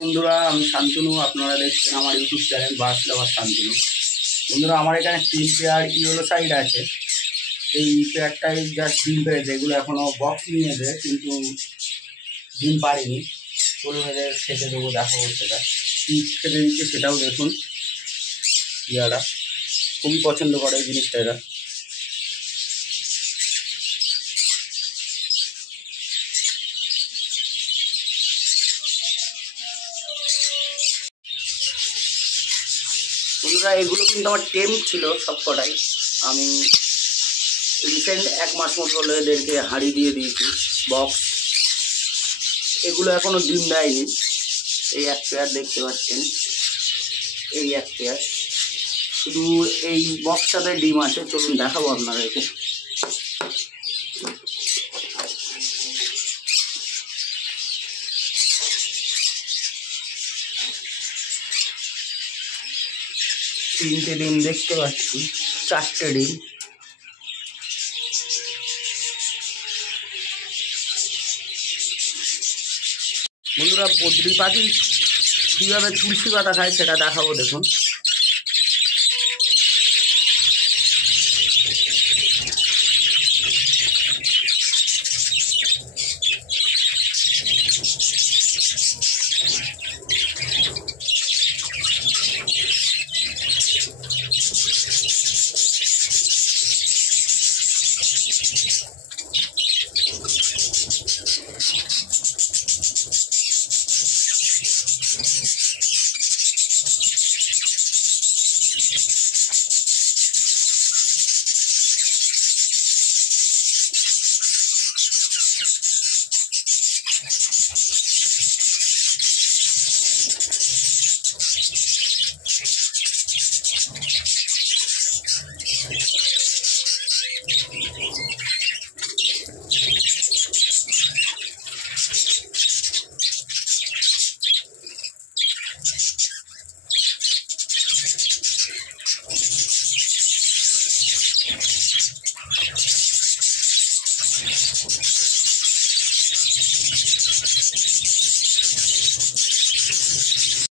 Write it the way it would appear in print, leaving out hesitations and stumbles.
বন্ধুরা, আমি শান্তনু। আপনারা দেখছেন আমার ইউটিউব চ্যানেল বার্ডস লাভার শান্তনু। বন্ধুরা, আমার এখানে 3 পেয়ার ইয়েলো সাইড আছে। এই পেয়ারটাই জাস্ট ডিম পেড়েছে, এগুলো এখনও বক্স নিয়েছে কিন্তু ডিম পারিনি। চলুন এদের খেতে দেবো, দেখাবো সেটা কী খেতে দিচ্ছে সেটাও দেখুন। ইয়ারা খুবই পছন্দ করে এই জিনিসটা এরা। বন্ধুরা, এগুলো কিন্তু আমার টেম ছিল সব কটাই। আমি রিসেন্ট 1 মাস মতো হলো এদেরকে হাঁড়ি দিয়ে দিয়েছি বক্স। এগুলো এখনও ডিম দেয়নি। এই এক পেয়ার দেখতে পাচ্ছেন, এই এক পেয়ার, শুধু এই বক্সটাতে ডিম আছে। চলুন দেখাবো আপনাদেরকে। তিনটে ডিম দেখতে পাচ্ছি, 4টে ডিম। বন্ধুরা, বদ্রি পাখি কীভাবে তুলসী পাতা খায় সেটা দেখাবো, দেখুন।